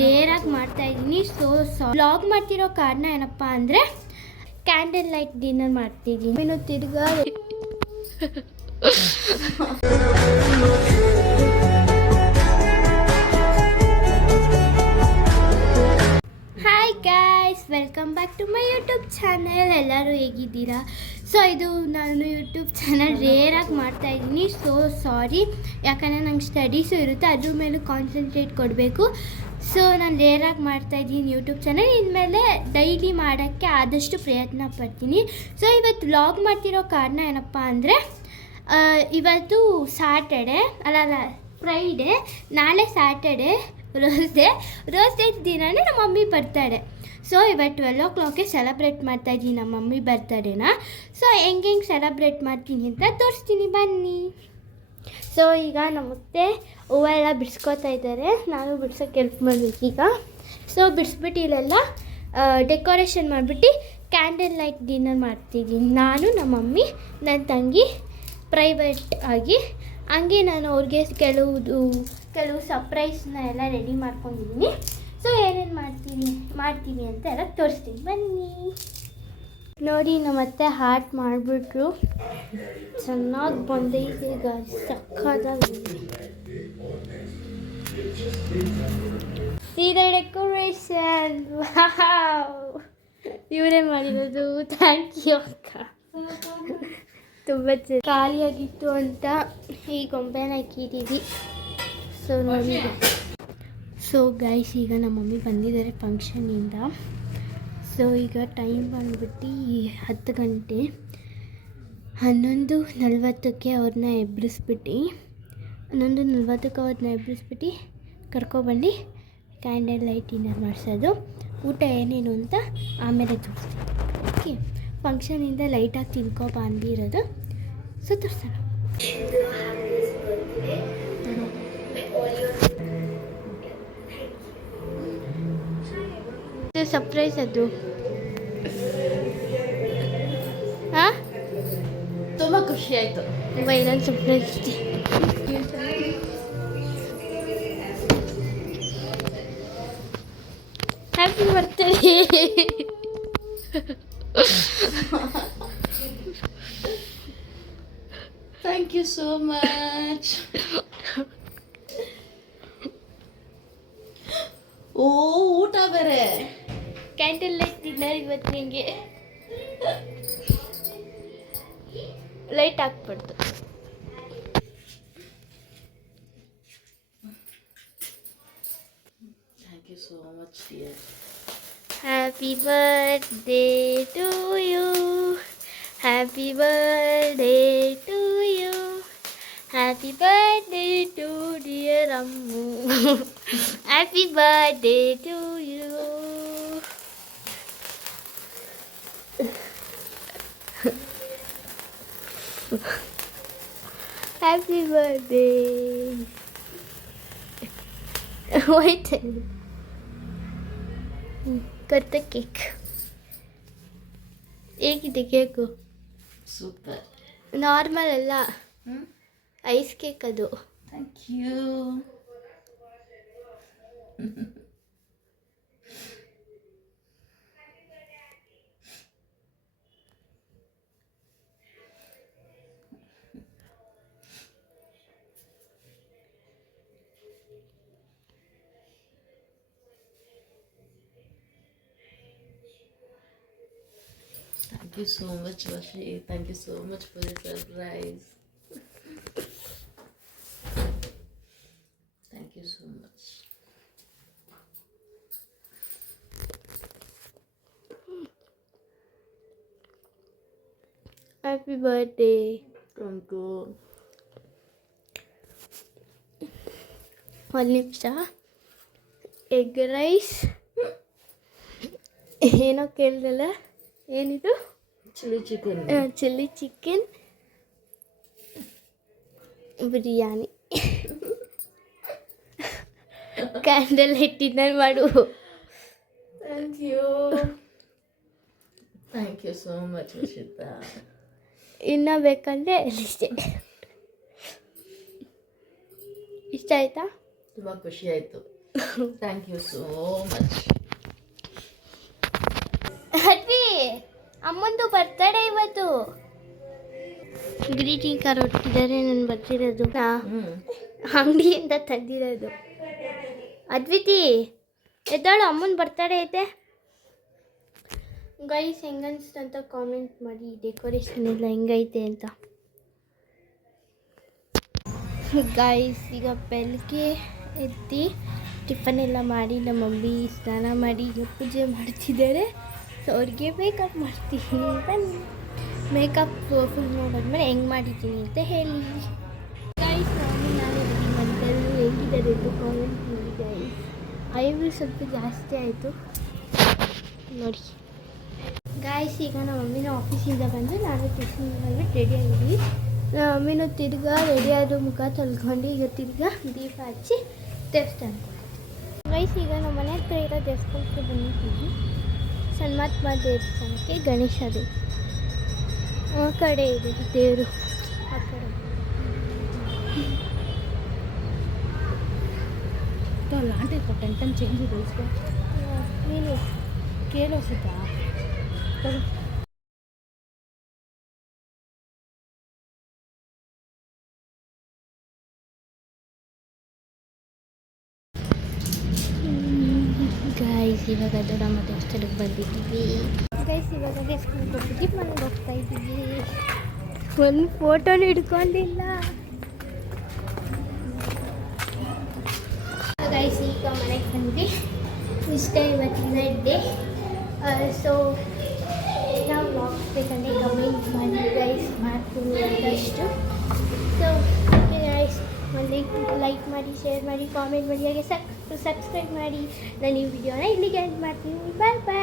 ರೇರಾಗಿ ಮಾಡ್ತಾಯಿದ್ದೀನಿ. ವ್ಲಾಗ್ ಮಾಡ್ತಿರೋ ಕಾರಣ ಏನಪ್ಪ ಅಂದರೆ ಕ್ಯಾಂಡಲ್ ಲೈಟ್ ಡಿನ್ನರ್ ಮಾಡ್ತಿದ್ದೀನಿ. ಇನ್ನು ತಿರ್ಗಾ hi guys, welcome back to my YouTube channel. ಎಲ್ಲರೂ ಹೇಗಿದ್ದೀರಾ? ಇದು ನಾನು ಯೂಟ್ಯೂಬ್ ಚಾನಲ್ ರೇರಾಗಿ ಮಾಡ್ತಾಯಿದ್ದೀನಿ. ಸಾರಿ, ಯಾಕಂದರೆ ನಂಗೆ ಸ್ಟಡೀಸು ಇರುತ್ತೆ, ಅದ್ರ ಮೇಲೂ ಕಾನ್ಸಂಟ್ರೇಟ್ ಕೊಡಬೇಕು. ನಾನು ರೇರಾಗಿ ಮಾಡ್ತಾಯಿದ್ದೀನಿ ಯೂಟ್ಯೂಬ್ ಚಾನಲ್. ಇನ್ಮೇಲೆ ಡೈಲಿ ಮಾಡೋಕ್ಕೆ ಆದಷ್ಟು ಪ್ರಯತ್ನ ಪಡ್ತೀನಿ. ಇವತ್ತು ವ್ಲಾಗ್ ಮಾಡ್ತಿರೋ ಕಾರಣ ಏನಪ್ಪ ಅಂದರೆ ಇವತ್ತು ಸ್ಯಾಟರ್ಡೆ ಅಲ್ಲ ಫ್ರೈಡೇ, ನಾಳೆ ಸ್ಯಾಟರ್ಡೆ ರೋಸ್ ಡೇ ದಿನವೇ ನಮ್ಮ ಮಮ್ಮಿ ಬರ್ತಾಳೆ. ಇವತ್ತು 12 o'clockಗೆ ಸೆಲೆಬ್ರೇಟ್ ಮಾಡ್ತಾಯಿದ್ದೀನಿ ನಮ್ಮ ಮಮ್ಮಿ ಬರ್ತಡೇನ. ಹೆಂಗೆ ಸೆಲೆಬ್ರೇಟ್ ಮಾಡ್ತೀನಿ ಅಂತ ತೋರಿಸ್ತೀನಿ, ಬನ್ನಿ. ಈಗ ನಮ್ಮತ್ತೆ ಹೂವೆಲ್ಲ ಬಿಡಿಸ್ಕೊತಾ ಇದ್ದಾರೆ, ನಾನು ಬಿಡ್ಸೋಕ್ಕೆ ಹೆಲ್ಪ್ ಮಾಡಬೇಕು ಈಗ. ಬಿಡಿಸ್ಬಿಟ್ಟು ಇಲ್ಲೆಲ್ಲ ಡೆಕೋರೇಷನ್ ಮಾಡಿಬಿಟ್ಟು ಕ್ಯಾಂಡಲ್ ಲೈಟ್ ಡಿನ್ನರ್ ಮಾಡ್ತಿದ್ದೀನಿ. ನಾನು ನಮ್ಮ ಮಮ್ಮಿ, ನನ್ನ ತಂಗಿ ಪ್ರೈವೇಟ್ ಆಗಿ. ಹಂಗೆ ನಾನು ಅವ್ರಿಗೆ ಕೆಲವು ಸರ್ಪ್ರೈಸ್ನ ಎಲ್ಲ ರೆಡಿ ಮಾಡ್ಕೊಂಡಿದ್ದೀನಿ. ಏನೇನು ಮಾಡ್ತೀನಿ ಅಂತ ಎಲ್ಲ ತೋರಿಸ್ತೀನಿ, ಬನ್ನಿ. ನೋಡಿ, ನಮ್ಮತ್ತೆ ಹಾರ್ಟ್ ಮಾಡಿಬಿಟ್ರು, ಚೆನ್ನಾಗಿ ಬಂದೈತೆ ಗಾಡಿ, ಸಕ್ಕತ್ತಾಗಿದೆ. ಸೀದಾ ಡೆಕೋರೇಷನ್ ಇವರೇ ಮಾಡಿರೋದು. ಥ್ಯಾಂಕ್ ಯು ಅಕ್ಕ. ತುಂಬ ಖಾಲಿಯಾಗಿತ್ತು ಅಂತ ಈ ಗೊಂಬೆನ ಇಕ್ಕಿದ್ದೀವಿ. ನೋಡಿ ಗೈಸ್, ಈಗ ನಮ್ಮ ಮಮ್ಮಿ ಬಂದಿದ್ದಾರೆ ಫಂಕ್ಷನಿಂದ. ಈಗ ಟೈಮ್ ಬಂದ್ಬಿಟ್ಟು 10 ಗಂಟೆ. 11:40ಕ್ಕೆ ಅವ್ರನ್ನ ಎಬ್ಬಿಸ್ಬಿಟ್ಟು 11:40ಕ್ಕೆ ಅವ್ರನ್ನ ಎಬ್ಬಿಸ್ಬಿಟ್ಟು ಕರ್ಕೊಬಂದು ಕ್ಯಾಂಡಲ್ ಲೈಟ್ ಡಿನ್ನರ್ ಮಾಡಿಸೋದು. ಊಟ ಏನೇನು ಅಂತ ಆಮೇಲೆ ತೋರಿಸ್ತೀನಿ. ಓಕೆ, ಫಂಕ್ಷನಿಂದ ಲೈಟಾಗಿ ತಿನ್ಕೊ ಬಂದಿರೋದು. ತೋರಿಸೋಣ. ಸರ್ಪ್ರೈಸ್ ಅದು. ಹಾಂ, ತುಂಬ ಖುಷಿ ಆಯಿತು. ಇನ್ನೊಂದು ಸರ್ಪ್ರೈಸ್ ಇದೆ. Happy birthday. Thank you so much. ಊಟ ಬೇರೆ, ಕ್ಯಾಂಡಲ್ ಲೈಟ್ ಡಿನ್ನರ್ ಇವತ್ತು. ನಿಮಗೆ ಲೈಟ್ ಹಾಕ್ಬಾರ್ದು. Thank you so much dear. Happy birthday to you, happy birthday to you, happy birthday to dear Ammu, happy birthday to you. Happy birthday. ಹೋಯ್ತು ಕರ್ತ cake. ಹೇಗಿದೆ cake? Super. Normal ಅಲ್ಲ, ice cake ಅದು. Thank you. Thank you so much, Vashi. Thank you so much for the surprise. Thank you so much. Happy birthday. Thank you. ಒಂದು ನಿಮಿಷ. Egg rice ಏನೋ ಕೇಳಿದಲ್ಲ, ಏನಿದು? Chilli chicken, biryani, candle light dinner ಮಾಡು. Thank you. Thank you so much Varshitha. ಇನ್ನೂ ಬೇಕಂದರೆ ಇಷ್ಟೇ. ಇಷ್ಟ ಆಯ್ತಾ? ತುಂಬ ಖುಷಿ ಆಯಿತು. Thank you so much. Advi ಅಮ್ಮಂದು ಬರ್ತಡೇ ಇವತ್ತು. ಗ್ರೀಟಿಂಗ್ ಕಾರ್ಡ್ ಒಟ್ಟಿದ್ದಾರೆ ನಾನು ಬರ್ತಿರೋದು ಅಂಗಡಿಯಿಂದ ತಂದಿರೋದು. ಅದ್ವಿತಿ ಎದ್ದಾಳು, ಅಮ್ಮನ ಬರ್ತಡೇ ಐತೆ. ಗೈಸ್ ಹೆಂಗನ್ಸ್ತಂತ ಕಾಮೆಂಟ್ ಮಾಡಿ, ಡೆಕೋರೇಷನ್ ಎಲ್ಲ ಹೆಂಗೈತೆ ಅಂತ. ಗೈಸ್ ಈಗ ಬೆಳಗ್ಗೆ ಎದ್ದು ಟಿಫನ್ ಎಲ್ಲ ಮಾಡಿ ನಮ್ಮ ಮಮ್ಮಿ ಸ್ನಾನ ಮಾಡಿ ಈಗ ಪೂಜೆ ಮಾಡ್ತಿದ್ದಾರೆ. ಸೊ ಅವ್ರಿಗೆ ಮೇಕಪ್ ಮಾಡ್ತೀನಿ. ಬನ್ನಿ ಮೇಕಪ್ ಫುಲ್ ನೋಡಾದ್ಮೇಲೆ ಹೆಂಗೆ ಮಾಡಿದ್ದೀನಿ ಅಂತ ಹೇಳಿ. ಗೈಸ್ ನಾನು ರೆಡಿ ಮಾಡಿದ್ದೆಲ್ಲೂ ಹೇಗಿದ್ದಾರೆ ಅಂತ ಕಾಮೆಂಟ್ ಮಾಡಿ ಗೈಸ್. ಐಬ್ರೂ ಸ್ವಲ್ಪ ಜಾಸ್ತಿ ಆಯಿತು ನೋಡಿ ಗಾಯ್ಸ್. ಈಗ ನಮ್ಮ ಮಮ್ಮಿನ ಆಫೀಸಿಂದ ಬಂದು ನಾನು ಟಿಫಿನ್ ಬಂದ್ಬಿಟ್ಟು ರೆಡಿ ಆಗಿದ್ವಿ. ನಮ್ಮ ಮಮ್ಮಿನೂ ತಿರ್ಗಾ ರೆಡಿಯಾದ ಮುಖ ತೊಳ್ಕೊಂಡು ಈಗ ತಿರ್ಗಾ ದೀಪ ಹಚ್ಚಿ ದೇವಸ್ಥಾನಕ್ಕೆ ಗೈಸ್. ಈಗ ನಮ್ಮ ಮನೆ ಹತ್ರ ಇರೋ ದೇವಸ್ಥಾನಕ್ಕೆ ಬಂದಿದ್ದೀವಿ. ಸನ್ಮಾತ್ಮ ದೇವಸ್ಥಾನಕ್ಕೆ. ಗಣೇಶದು ಆ ಕಡೆ ಇದೆ ದೇವರು, ಆ ಕಡೆ. లాంటి టెంటన్ చేంజ్ చేసుకో ನೀನು ಕೇಳಿಸುತ್ತಾ ಗೈಸ್ ಇವಾಗ ದೊಡ್ಡಮ್ಮ ದೇವಸ್ಥಾನಕ್ಕೆ ಬಂದಿದ್ದೀವಿ. ಗೈಸ್ ಇವಾಗ ದೇವಸ್ಥಾನಕ್ಕೆ ಹೋಗ್ಬಿಟ್ಟು ಮನೆಗೆ ಹೋಗ್ತಾ ಇದ್ದೀವಿ. ಒಂದು ಫೋಟೋನು ಹಿಡ್ಕೊಂಡಿಲ್ಲ ಗೈಸ್. ಈಗ ಮನೆಗೆ ಬಂದ್ವಿ. ಇಷ್ಟೇ ಇವತ್ತಿನ ಡೇ. ಸೊ ನಾವು ವ್ಲಾಗ್ಸ್ ಬೇಕಂದರೆ ಕಮೆಂಟ್ ಮಾಡಿ ಗೈಸ್, ಮಾಡ್ತೀನಿ ಆದಷ್ಟು. ಸೊ ಗೈಸ್ ಒಂದು ಲೈಕ್ ಮಾಡಿ, ಶೇರ್ ಮಾಡಿ, ಕಾಮೆಂಟ್ ಮಾಡಿ, ಹಾಗೆ ಸಬ್ಸ್ಕ್ರೈಬ್ ಮಾಡಿ. ನಾನು ಈ ವಿಡಿಯೋನ ಇಲ್ಲಿಗೆ ಎಂಡ್ ಮಾಡ್ತೀನಿ. ಬಾಯ್ ಬಾಯ್.